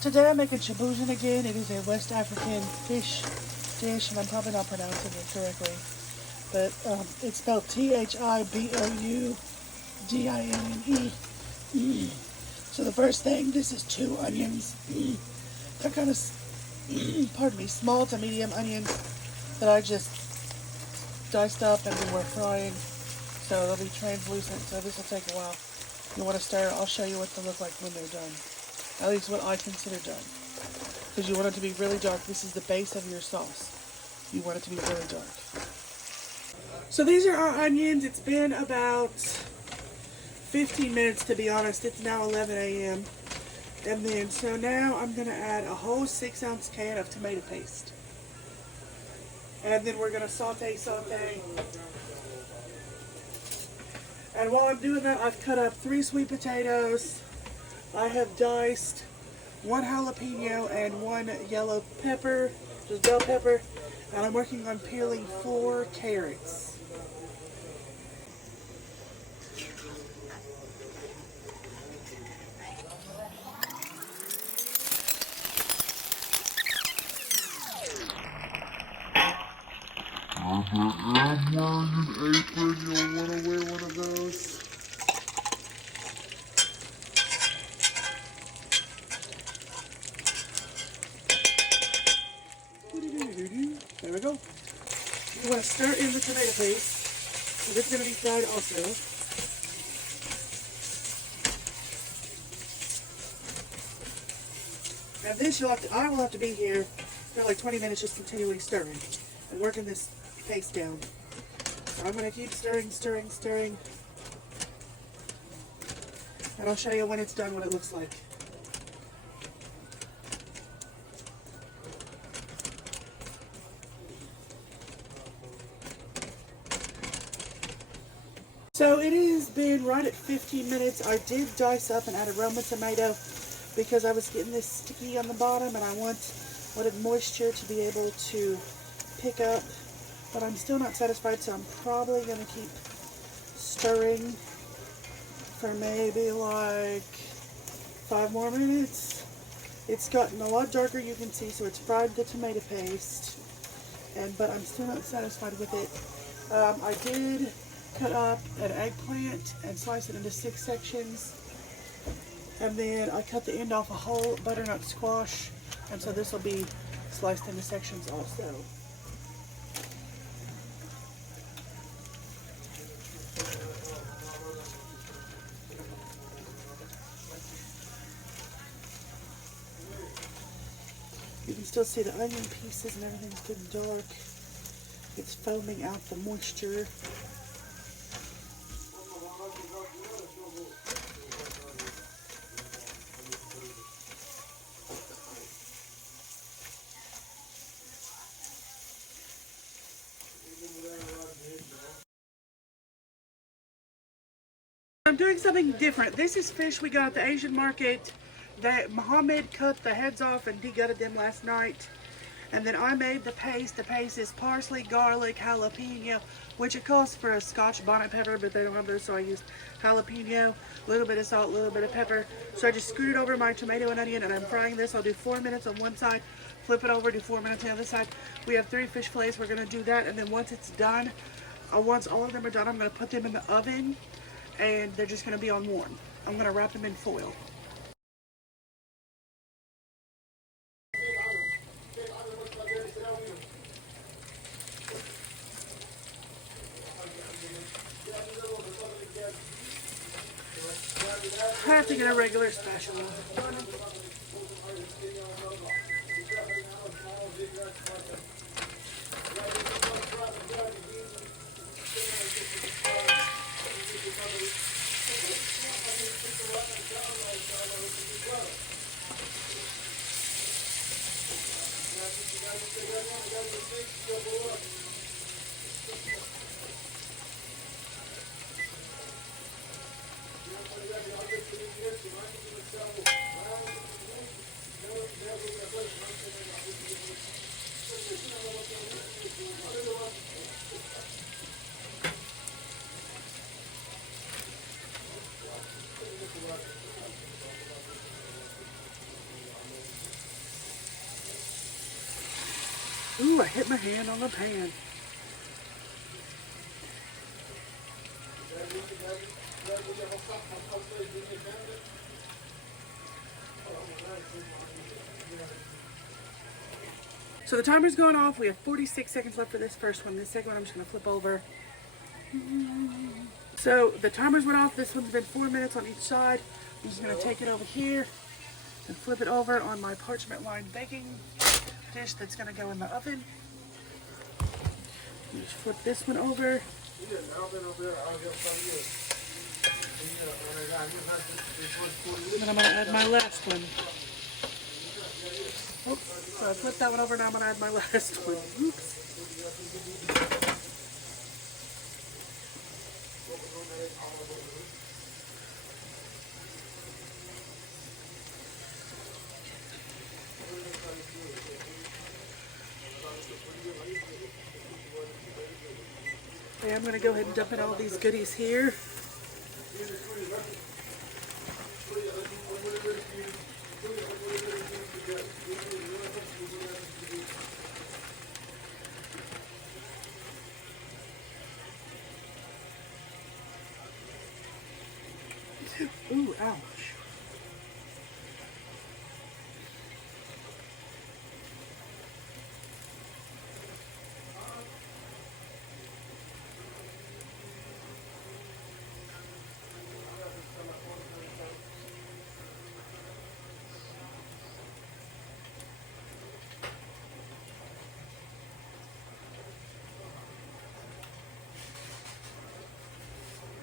Today I'm making thiboudinne again. It is a West African fish dish, and I'm probably not pronouncing it correctly. But it's spelled thiboudinne. So the first thing, this is 2 onions. They're kind of, pardon me, small to medium onions that I just diced up and then we're frying. So they'll be translucent, so this will take a while. You want to stir, I'll show you what they look like when they're done. At least what I consider done. Because you want it to be really dark. This is the base of your sauce. You want it to be really dark. So these are our onions. It's been about 15 minutes, to be honest. It's now 11 a.m. And then, so now I'm going to add a whole 6-ounce can of tomato paste. And then we're going to saute. And while I'm doing that, I've cut up 3 sweet potatoes. I have diced 1 jalapeno and 1 yellow pepper, just bell pepper. And I'm working on peeling 4 carrots. I'm wearing an apron. You'll want to wear one of those. There we go. You want to stir in the tomato paste. So this is going to be fried also. And this I will have to be here for like 20 minutes just continually stirring and working this paste down. So I'm going to keep stirring. And I'll show you when it's done what it looks like. So it has been right at 15 minutes. I did dice up and add a Roma tomato because I was getting this sticky on the bottom and I wanted moisture to be able to pick up. But I'm still not satisfied, so I'm probably going to keep stirring for maybe like 5 more minutes. It's gotten a lot darker, you can see, so it's fried the tomato paste. But I'm still not satisfied with it. I did cut up an eggplant and slice it into 6 sections. And then I cut the end off a whole butternut squash. And so this will be sliced into sections also. You can still see the onion pieces and everything's getting dark. It's foaming out the moisture. I'm doing something different. This is fish we got at the Asian market that Mohammed cut the heads off and degutted them last night. And then I made the paste. The paste is parsley, garlic, jalapeno, which it calls for a Scotch bonnet pepper, but they don't have those, so I used jalapeno, a little bit of salt, a little bit of pepper. So I just scooted over my tomato and onion, and I'm frying this. I'll do 4 minutes on one side, flip it over, do 4 minutes on the other side. We have 3 fish fillets. We're going to do that, and then once it's done, once all of them are done, I'm going to put them in the oven, and they're just going to be on warm. I'm going to wrap them in foil. I have to get a regular spatula. Ooh, I hit my hand on the pan. So the timer's going off. We have 46 seconds left for this first one. This second one I'm just going to flip over. So the timers went off. This one's been 4 minutes on each side. I'm just going to take it over here and flip it over on my parchment lined baking dish that's going to go in the oven. Just flip this one over. And then I'm going to add my last one. Oops, so I flipped that one over, now I'm going to add my last one. Oops. Okay, I'm going to go ahead and dump in all these goodies here. Ooh, ouch.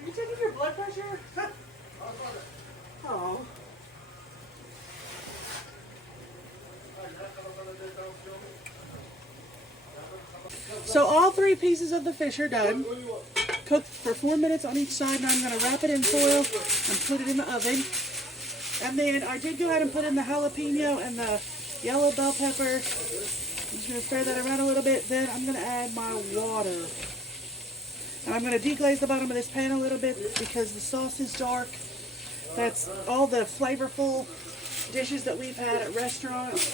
Are you taking your blood pressure? Oh. So all 3 pieces of the fish are done. Cooked for 4 minutes on each side. Now I'm going to wrap it in foil and put it in the oven. And then I did go ahead and put in the jalapeno and the yellow bell pepper. I'm just going to stir that around a little bit. Then I'm going to add my water. And I'm going to deglaze the bottom of this pan a little bit because the sauce is dark. That's all the flavorful dishes that we've had at restaurants.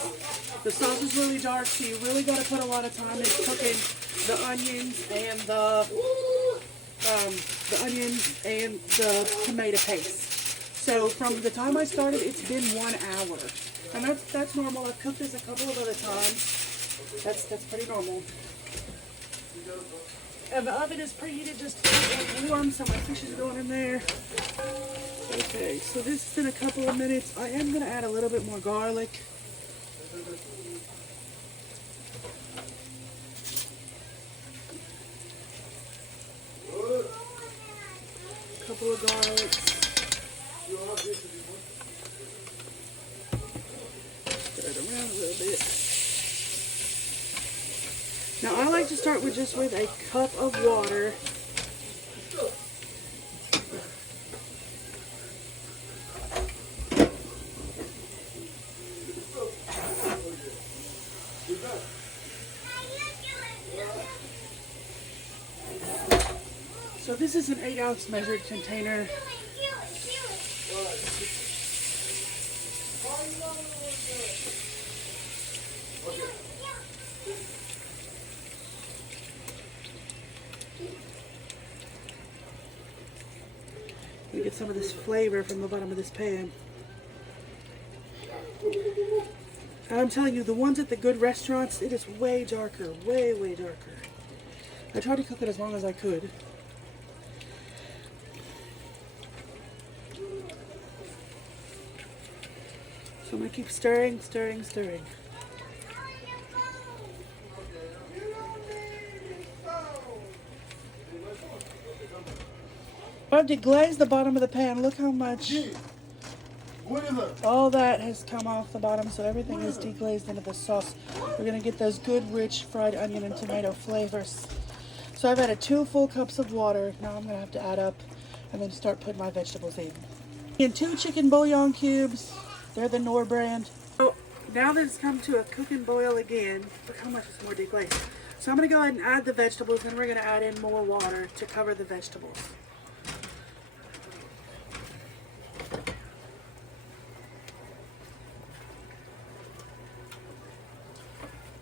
The sauce is really dark, so you really got to put a lot of time into cooking the onions and the tomato paste. So from the time I started, it's been 1 hour, and that's normal. I've cooked this a couple of other times. That's pretty normal. And the oven is preheated just to get warm, so my fish is going in there. Okay, so this has been a couple of minutes. I am going to add a little bit more garlic. A couple of garlics. Stir it around a little bit. Now I like to start with just with a cup of water. So this is an 8-ounce measured container. You get some of this flavor from the bottom of this pan. And I'm telling you, the ones at the good restaurants, it is way darker, way, way darker. I tried to cook it as long as I could. So I'm going to keep stirring, stirring, stirring. I've deglazed the bottom of the pan. Look how much all that has come off the bottom, so everything is deglazed into the sauce. We're going to get those good, rich fried onion and tomato flavors. So I've added 2 full cups of water. Now I'm going to have to add up and then start putting my vegetables in. And 2 chicken bouillon cubes. They're the Knorr brand. So now that it's come to a cook and boil again, look how much it's more deglazed. So I'm going to go ahead and add the vegetables, then we're going to add in more water to cover the vegetables.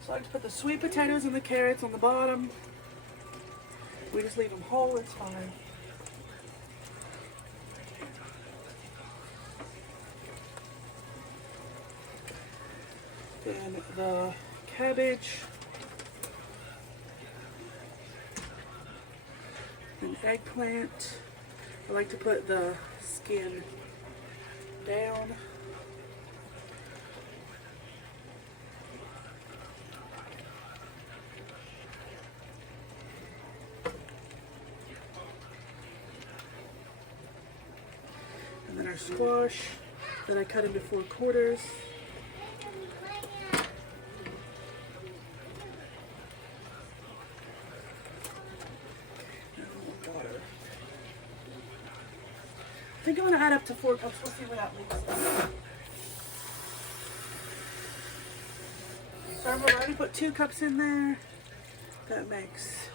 So So I like to put the sweet potatoes and the carrots on the bottom. We just leave them whole, it's fine. Then the cabbage. An eggplant. I like to put the skin down. And then our squash that I cut into 4/4. I think I'm going to add up to 4 cups. We'll see where that leaves us. So I've already put 2 cups in there. That makes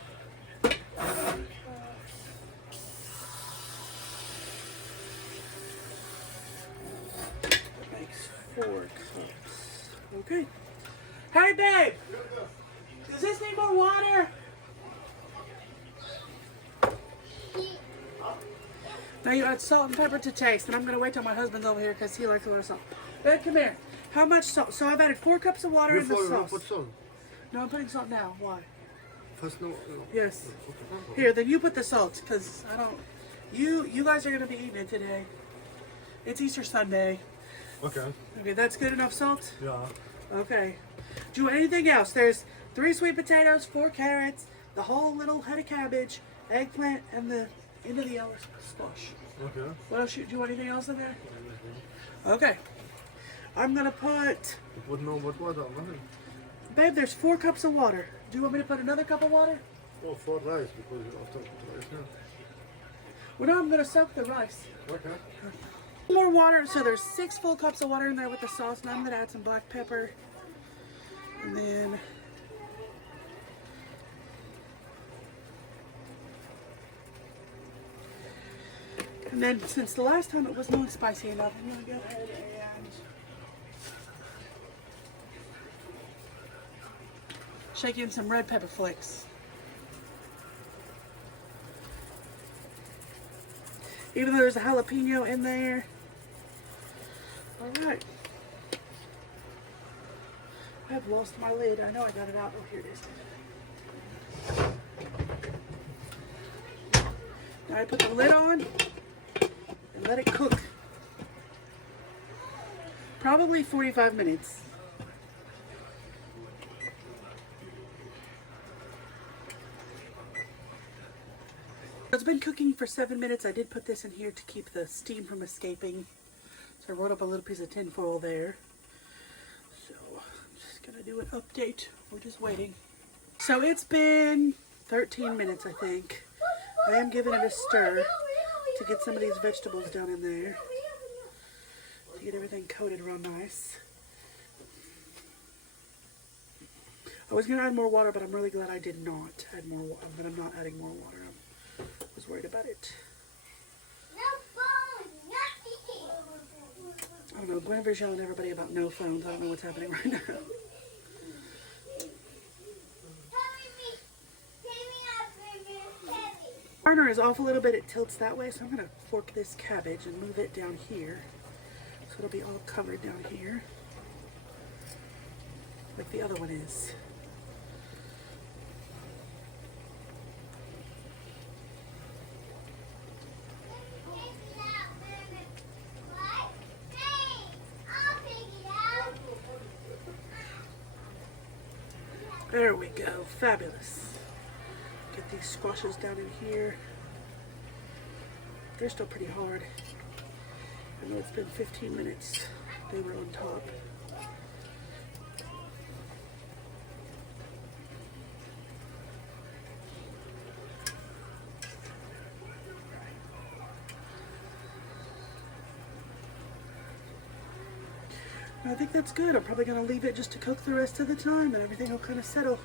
4 cups. Okay. Hey, babe. Does this need more water? Now you add salt and pepper to taste, and I'm going to wait till my husband's over here because he likes a lot of salt. Babe, come here. How much salt? So I've added 4 cups of water in the sauce. Put salt. No, I'm putting salt now. Why? First, no. Yes. Here, then you put the salt, because I don't... You guys are going to be eating it today. It's Easter Sunday. Okay. Okay, that's good enough salt? Yeah. Okay. Do you want anything else? There's 3 sweet potatoes, 4 carrots, the whole little head of cabbage, eggplant, and the end of the yellow squash. Okay. What else? Do you want anything else in there? Okay. I'm going to put... What water? Babe, there's 4 cups of water. Do you want me to put another cup of water? Oh, for rice, because after rice now. Well, no, I'm going to soak the rice. Okay. More water. So there's 6 full cups of water in there with the sauce. Now I'm going to add some black pepper. And then... And then, since the last time it was not spicy enough, I'm going to go ahead and shake in some red pepper flakes. Even though there's a jalapeno in there. Alright. I have lost my lid. I know I got it out. Oh, here it is. Now I put the lid on. And let it cook. Probably 45 minutes. It's been cooking for 7 minutes. I did put this in here to keep the steam from escaping. So I rolled up a little piece of tin foil there. So I'm just gonna do an update. We're just waiting. So it's been 13 minutes, I think. I am giving it a stir to get some of these vegetables down in there, to get everything coated real nice. I was going to add more water, but I'm really glad I did not add more water, but I'm not adding more water. I was worried about it. I don't know, Guinevere's yelling at everybody about no phones. I don't know what's happening right now. Burner is off a little bit, it tilts that way, so I'm going to fork this cabbage and move it down here. So it'll be all covered down here, like the other one is. There we go, fabulous. Get these squashes down in here. They're still pretty hard. I know it's been 15 minutes. They were on top. I think that's good. I'm probably going to leave it just to cook the rest of the time and everything will kind of settle.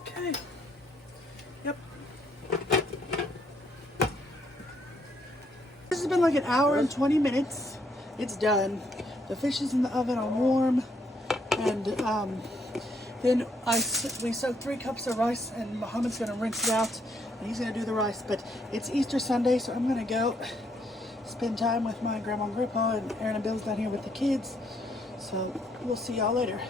Okay. Yep. This has been like an hour and 20 minutes. It's done. The fish is in the oven on warm, and then we soaked 3 cups of rice, and Muhammad's gonna rinse it out, and he's gonna do the rice. But it's Easter Sunday, so I'm gonna go spend time with my grandma and grandpa, and Aaron and Bill's down here with the kids. So we'll see y'all later.